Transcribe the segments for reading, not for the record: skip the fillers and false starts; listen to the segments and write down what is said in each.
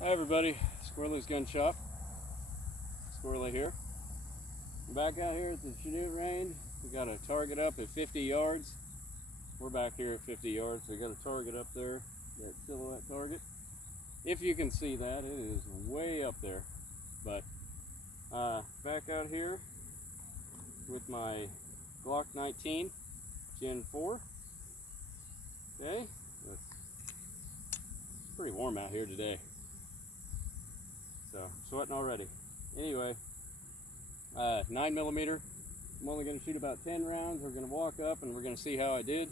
Hi everybody, Squirrely's Gun Shop. Squirrely here. I'm back out here at the Chanute range. We got a target up at 50 yards. We're back here at 50 yards. We got a target up there, that silhouette target. If you can see that, it is way up there. But back out here with my Glock 19 Gen 4. Okay, it's pretty warm out here today. So I'm sweating already. Anyway, 9mm. I'm only going to shoot about 10 rounds. We're going to walk up and we're going to see how I did.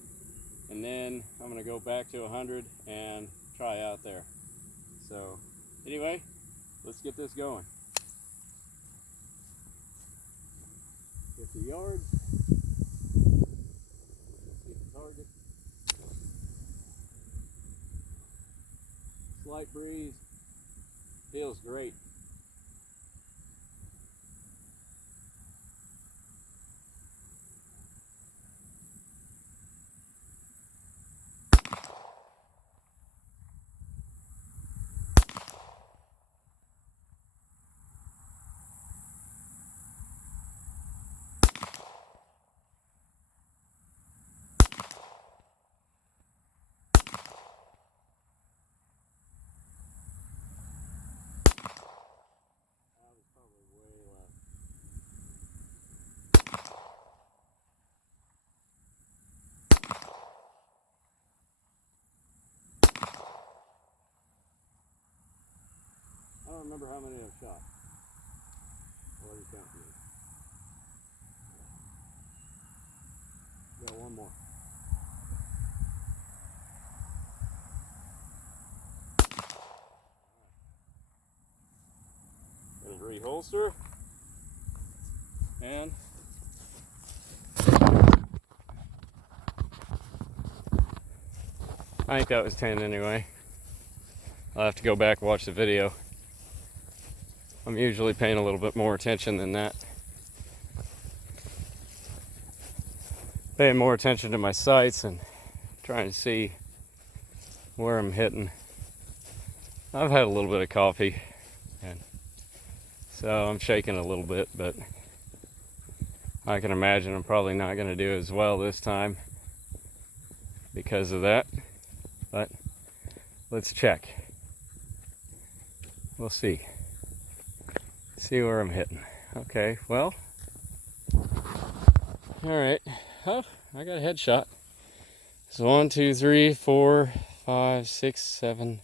And then I'm going to go back to 100 and try out there. So anyway, let's get this going. 50 yards. Let's get the target. Slight breeze. Feels great. I don't remember how many I've shot. I'll let you count for me. Got one more. Gonna reholster. And I think that was 10 anyway. I'll have to go back and watch the video. I'm usually paying a little bit more attention than that. Paying more attention to my sights and trying to see where I'm hitting. I've had a little bit of coffee, and so I'm shaking a little bit, but I can imagine I'm probably not going to do as well this time because of that. But let's check. We'll see. See where I'm hitting. Okay, well. Alright. Oh, I got a headshot. So 1, 2, 3, 4, 5, 6, 7,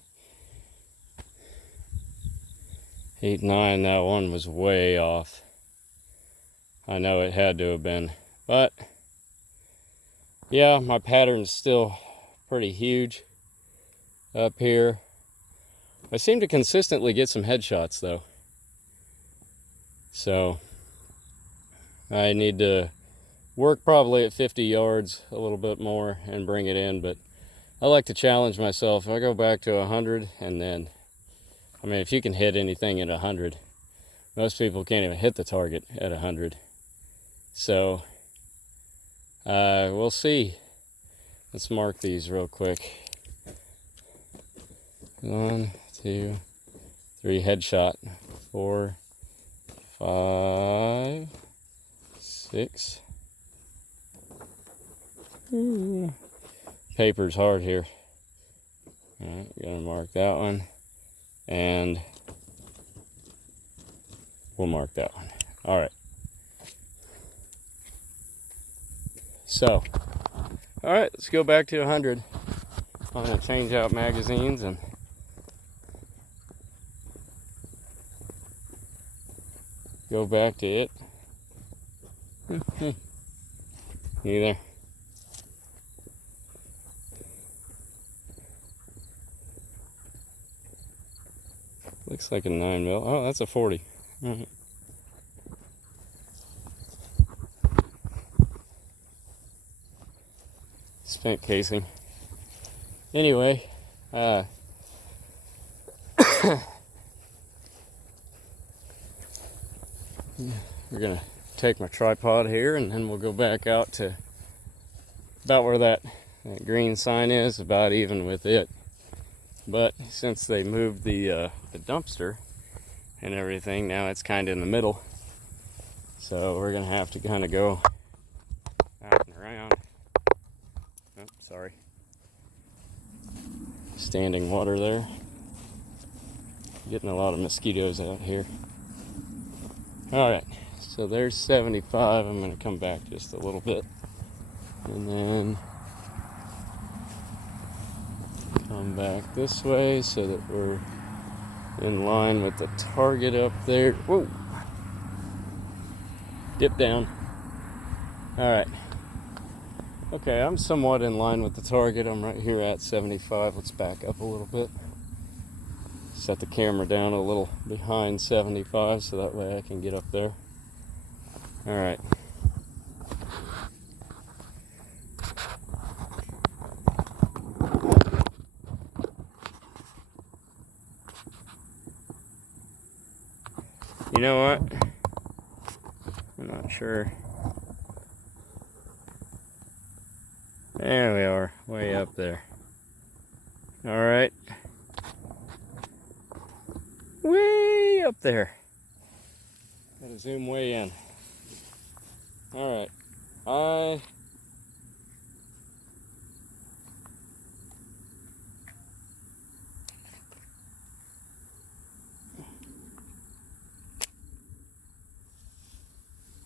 8, 9. That one was way off. I know it had to have been. But yeah, my pattern's still pretty huge up here. I seem to consistently get some headshots though. So I need to work probably at 50 yards a little bit more and bring it in, but I like to challenge myself. If I go back to 100 and then, I mean, if you can hit anything at 100, most people can't even hit the target at 100. So we'll see. Let's mark these real quick. 1, 2, 3, headshot. 4, 5, 6. Paper's hard here. Alright, gonna mark that one. And we'll mark that one. Alright. So, alright, let's go back to 100. I'm gonna change out magazines and go back to it. You there? Looks like a 9mm. Oh, that's a 40. Right. Spent casing. Anyway, we're gonna take my tripod here and then we'll go back out to about where that green sign is, about even with it. But since they moved the dumpster and everything, now it's kind of in the middle. So we're gonna have to kind of go out and around. Oh, sorry. Standing water there. Getting a lot of mosquitoes out here. Alright, so there's 75. I'm gonna come back just a little bit. And then come back this way so that we're in line with the target up there. Whoa! Dip down. Alright. Okay, I'm somewhat in line with the target. I'm right here at 75. Let's back up a little bit. Set the camera down a little behind 75 so that way I can get up there. Alright. You know what? I'm not sure. There we are, way up there. Alright. Way up there. Gotta zoom way in. Alright.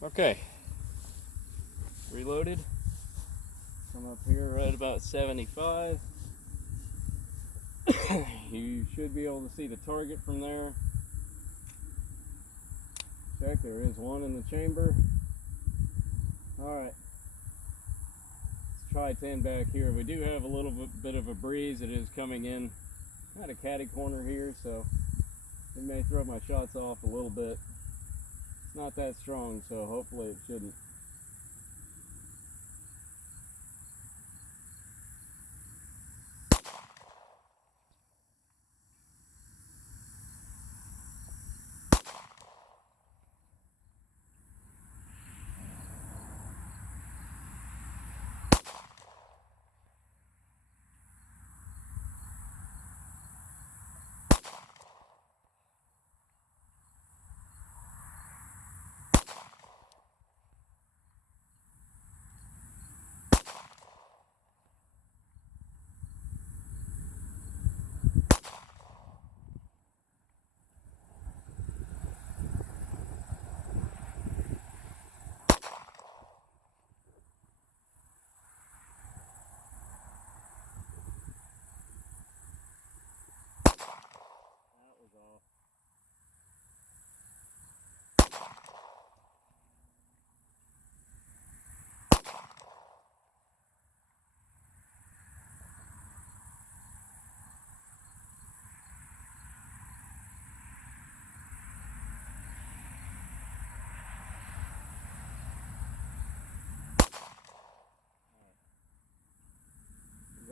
Okay. Reloaded. Come up here right about 75. You should be able to see the target from there. Check, there is one in the chamber. Alright. Let's try 10 back here. We do have a little bit of a breeze. It is coming in kind of catty corner here, so it may throw my shots off a little bit. It's not that strong, so hopefully it shouldn't.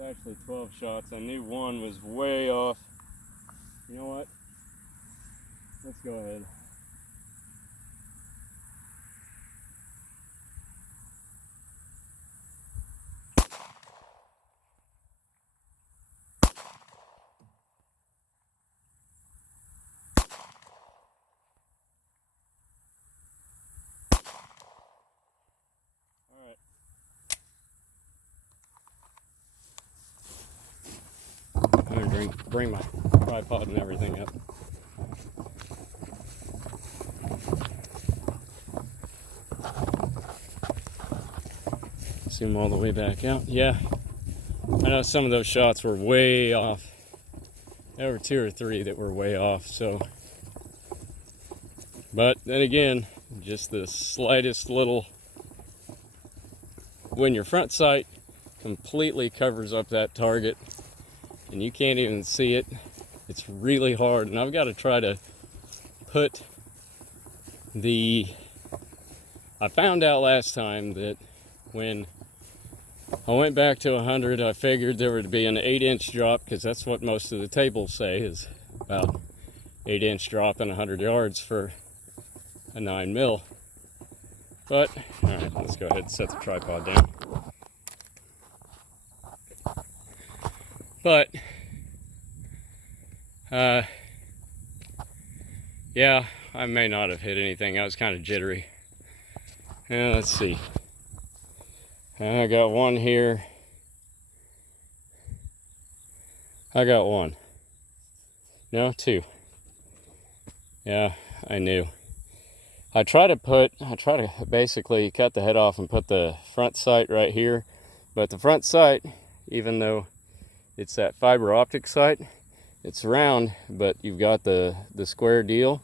Actually 12 shots. I knew one was way off. You know what? Let's go ahead. Alright. I'm gonna bring my tripod and everything up. Zoom all the way back out. Yeah, I know some of those shots were way off. There were 2 or 3 that were way off, so. But then again, just the slightest little, when your front sight completely covers up that target and you can't even see it, it's really hard. And I've got to try to put I found out last time that when I went back to 100, I figured there would be an 8-inch drop, because that's what most of the tables say is about 8-inch drop in 100 yards for a 9mm. But, alright, let's go ahead and set the tripod down. Yeah, I may not have hit anything. I was kind of jittery. Let's see. I got one here. I got one. No, two. Yeah, I knew. I try to basically cut the head off and put the front sight right here. But the front sight, even though it's that fiber optic sight, it's round, but you've got the square deal,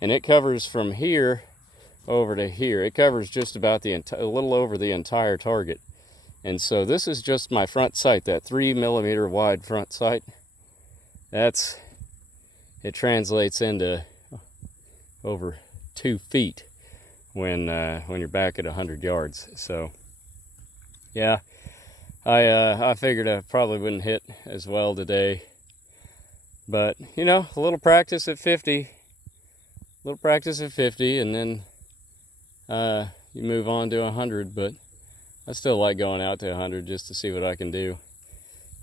and it covers from here over to here. It covers just about a little over the entire target. And so this is just my front sight, that 3mm wide front sight. It translates into over 2 feet when you're back at 100 yards. So yeah, I figured I probably wouldn't hit as well today, but you know, a little practice at 50, and then you move on to 100. But I still like going out to 100 just to see what I can do.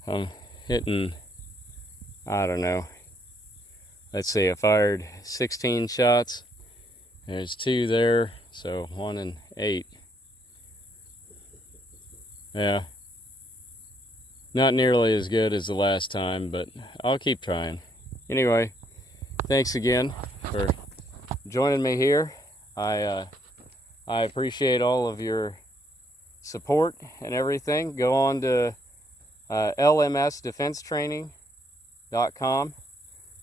I'm hitting, I don't know, let's see, I fired 16 shots. There's 2 there, so 1 and 8. Yeah, not nearly as good as the last time, but I'll keep trying. Anyway, thanks again for joining me here. I appreciate all of your support and everything. Go on to lmsdefensetraining.com.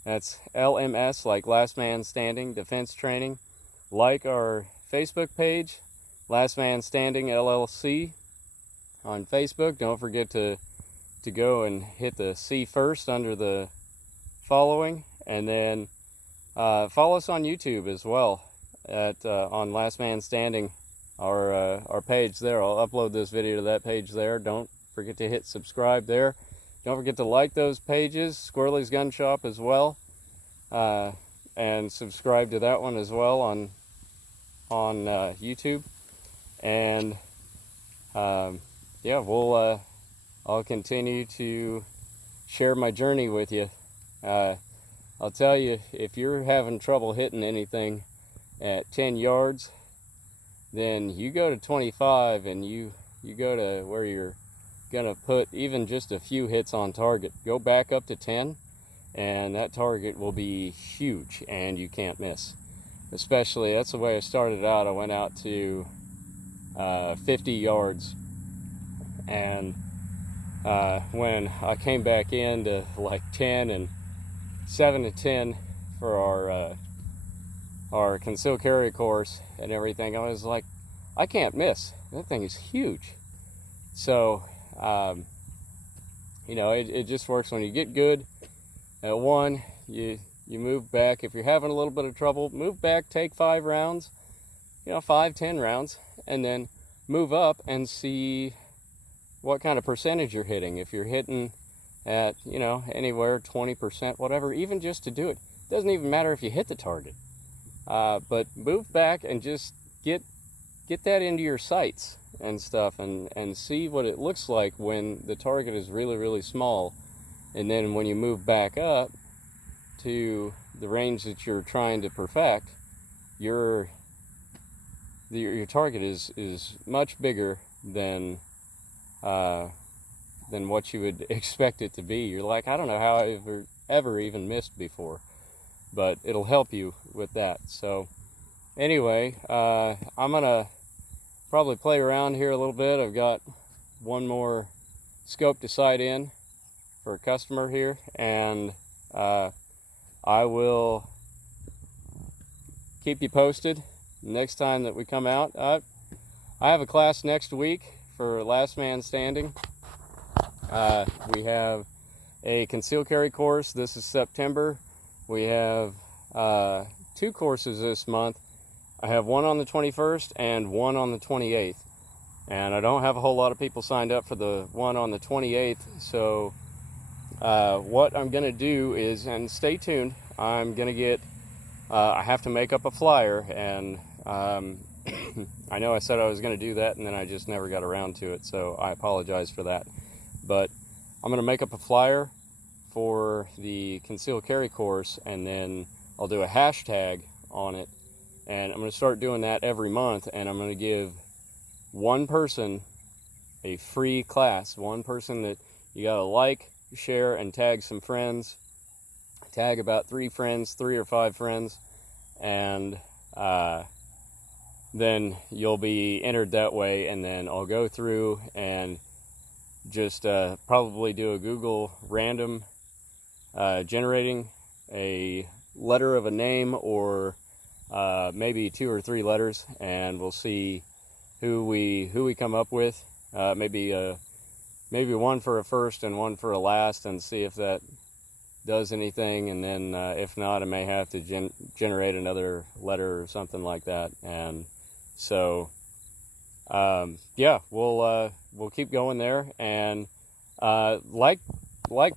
That's LMS, like Last Man Standing Defense Training. Like our Facebook page, Last Man Standing LLC on Facebook. Don't forget to go and hit the C first under the following, and then follow us on YouTube as well at on Last Man Standing, our page there. I'll upload this video to that page there. Don't forget to hit subscribe there. Don't forget to like those pages, Squirrely's Gun Shop as well, and subscribe to that one as well on YouTube. And yeah, I'll continue to share my journey with you. I'll tell you, if you're having trouble hitting anything at 10 yards, then you go to 25 and you go to where you're gonna put even just a few hits on target. Go back up to 10, and that target will be huge and you can't miss. Especially, that's the way I started out. I went out to 50 yards, and when I came back into like 10 and 7 to 10 for our concealed carry course and everything, I was like, I can't miss. That thing is huge. So you know, it just works when you get good at one. You move back. If you're having a little bit of trouble, move back, take 5 rounds, 5-10 rounds, and then move up and see what kind of percentage you're hitting. If you're hitting at, anywhere 20%, whatever, even just to do it. Doesn't even matter if you hit the target. But move back and just get that into your sights and stuff, and see what it looks like when the target is really, really small. And then when you move back up to the range that you're trying to perfect, your target is much bigger than what you would expect it to be. You're like, I don't know how I ever even missed before, but it'll help you with that. So anyway, I'm gonna probably play around here a little bit. I've got one more scope to sight in for a customer here, and I will keep you posted next time that we come out. I have a class next week for Last Man Standing. We have a concealed carry course. This is September. We have 2 courses this month. I have one on the 21st and one on the 28th. And I don't have a whole lot of people signed up for the one on the 28th. So what I'm going to do is, and stay tuned, I'm going to get, I have to make up a flyer, and I know I said I was going to do that, and then I just never got around to it, so I apologize for that. But I'm going to make up a flyer for the concealed carry course, and then I'll do a hashtag on it, and I'm going to start doing that every month, and I'm going to give one person a free class, one person that you got to like, share, and tag some friends. Tag about 3 or 5 friends, and then you'll be entered that way, and then I'll go through and just probably do a Google random generating a letter of a name, or maybe 2 or 3 letters, and we'll see who we come up with. Maybe one for a first and one for a last, and see if that does anything. And then if not, I may have to generate another letter or something like that. And so yeah, we'll keep going there. And like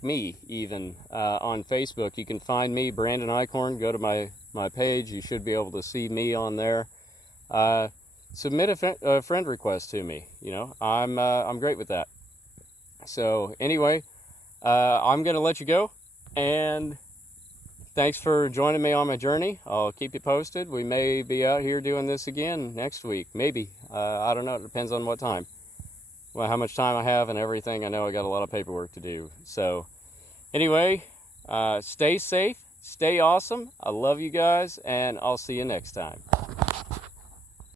me, even on Facebook, you can find me, Brandon Eichhorn. Go to my page. You should be able to see me on there. Submit a friend request to me. You know, I'm great with that. So anyway, I'm gonna let you go, and thanks for joining me on my journey. I'll keep you posted. We may be out here doing this again next week, maybe. I don't know. It depends on what time. Well, how much time I have and everything. I know I got a lot of paperwork to do. So anyway, stay safe, stay awesome. I love you guys, and I'll see you next time.